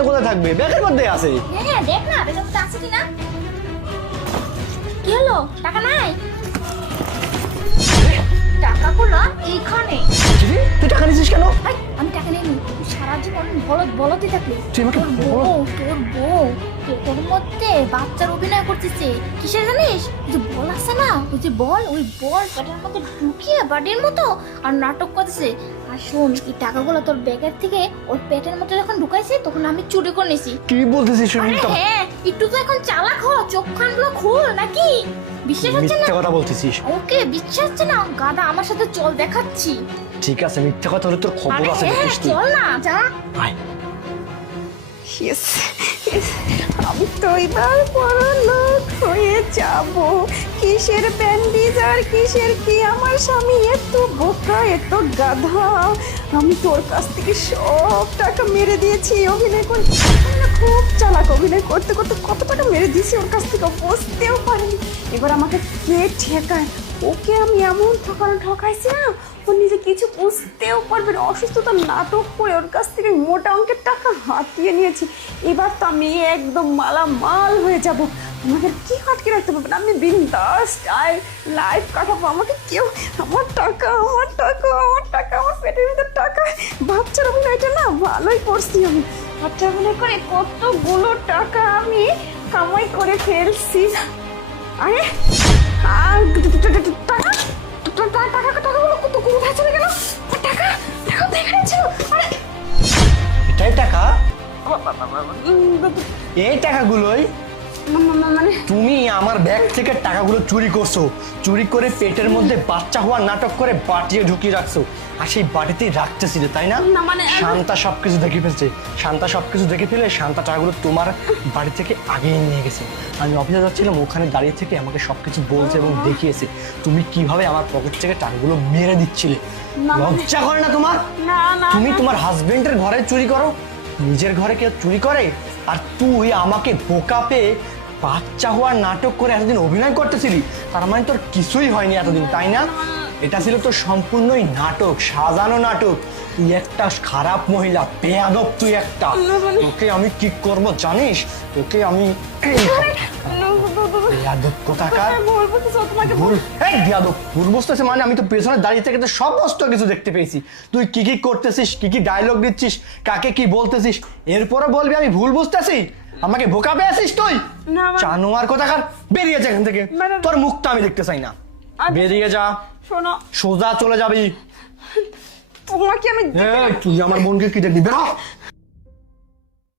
এখানে কোথায় থাকবে? ব্যাগের মধ্যে আছে। হ্যাঁ দেখ না ব্যাগের মধ্যে আছে কিনা। কি হলো, টাকা নাই? টাকাগুলো এইখানে। তুই টাকা নিছিস কেন? আমি টাকা নেইনি, তুই সারা জীবন বলতে থাকলি। তুই আমাকে তোর বউ তোর মধ্যে বাচ্চার অভিনয় করতেছে। কিসের জানিস? ওই যে বল আছে না, ওই যে বল, ওই বল পেটের মধ্যে ঢুকিয়ে বাড়ির মতো আর নাটক করতেছে। আর শোন, এই টাকাগুলো তোর ব্যাগের থেকে ওর পেটের মধ্যে যখন ঢুকাইছে তখন আমি চুরি করে নিয়েছি। কি বলতেছিস? হ্যাঁ, একটু তো এখন চালাক হ, চোখ কানগুলো খুল নাকি। বিশ্বাস হচ্ছে না? মিথ্যা কথা বলতেছিস। ওকে বিশ্বাস হচ্ছে না? গাদা, আমার সাথে চল, দেখাচ্ছি। ঠিক আছে, মিথ্যা কথা হলে তোর খবর আছে। হ্যাঁ চল না, যা। আয়। Yes, yes. আমি তো এবার বড় লোক হয়ে যাব। কিসের ব্যান্ডিজ আর কিসের কি, আমার স্বামী এত বোকা এত গাধা। আমি তোর কাছ থেকে সব টাকা মেরে দিয়েছি অভিনয় করে। আমি না খুব চালাক, অভিনয় করতে করতে কত টাকা মেরে দিয়েছি ওর কাছ থেকে, বুঝতেও পারিনি। এবার আমাকে কে ঠেকায়? ওকে আমি এমন ঠকাইছি না, ও নিজে কিছু বুঝতেও পারবে না। অসুস্থতার নাটক করে ওর কাছ থেকে মোটা অঙ্কের টাকা হাতিয়ে নিয়েছি। এবার তো আমি একদম মালামাল হয়ে যাব। আমাদের কি আটকে রাখতে পারবে না, আমি বিন্দাস লাইফ কাটাবো। আমাকে কেউ, আমার টাকা আমার টাকা আমার টাকা, আমার পেটের ভিতর টাকা। বাচ্চার অভিনয়টা না ভালোই করছি আমি। বাচ্চা অভিনয় করে কতগুলো টাকা আমি কামাই করে ফেলছি। আরে টাকাগুলো কত কোথায় চলে গেল? টাকা টাকা এখানে ছিল। আরে এটাই টাকা? এই টাকাগুলোই মানে তুমি আমার ব্যাগ থেকে টাকাগুলো চুরি করছো। চুরি করে পেটের মধ্যে বাচ্চা হওয়ার নাটক করে বাটিয়ে ঢুকিয়ে রাখছো। আর সেই বাটিতেই রাখতেছিলে, তাই না? না মানে শান্তা সবকিছু দেখে ফেলছে। শান্তা সবকিছু দেখে ফেলে শান্তা টাকাগুলো তোমার বাড়ি থেকে আগেই নিয়ে গেছে। আমি অফিসে যাচ্ছিলাম, ওখানে দাঁড়িয়ে থেকে আমাকে সবকিছু বলছে এবং দেখিয়েছে তুমি কিভাবে আমার পকেট থেকে টাকাগুলো মেরে দিচ্ছিলে। লজ্জা করে না তোমার? না না তুমি তোমার হাজবেন্ডের ঘরে চুরি করো, নিজের ঘরে কেউ চুরি করে? আর তুই আমাকে বোকা পেয়ে বাচ্চা হওয়ার নাটক করে এতদিন অভিনয় করতেছিলি। তার মানে তোর কিছুই হয়নি এতদিন, তাই না? এটা ছিল তোর সম্পূর্ণই নাটক, সাজানো নাটক। তুই একটা খারাপ মহিলা, বেয়াদব তুই একটা। তোকে আমি কি করব জানিস? তোকে আমি বেয়াদব কোথাকার। ভুল এই বেয়াদব ভুল বুঝতেছে মানে? আমি তো পেছনে দাঁড়িয়ে থেকে তো সমস্ত কিছু দেখতে পেয়েছি। তুই কি কি করতেছিস, কি কি ডায়লগ দিচ্ছিস, কাকে কি বলতেছিস, এরপরে বলবি আমি ভুল বুঝতেছি? আমাকে বোকা পেয়েছিস তুই? জানোয়ার কোথাকার, বেরিয়ে যা এখান থেকে। তোর মুখটা আমি দেখতে চাই না, বেরিয়ে যা। শোনো, সোজা চলে যাবি। তোমাকে আমি তুই আমার বোনকে কি দেখবি? বেরো।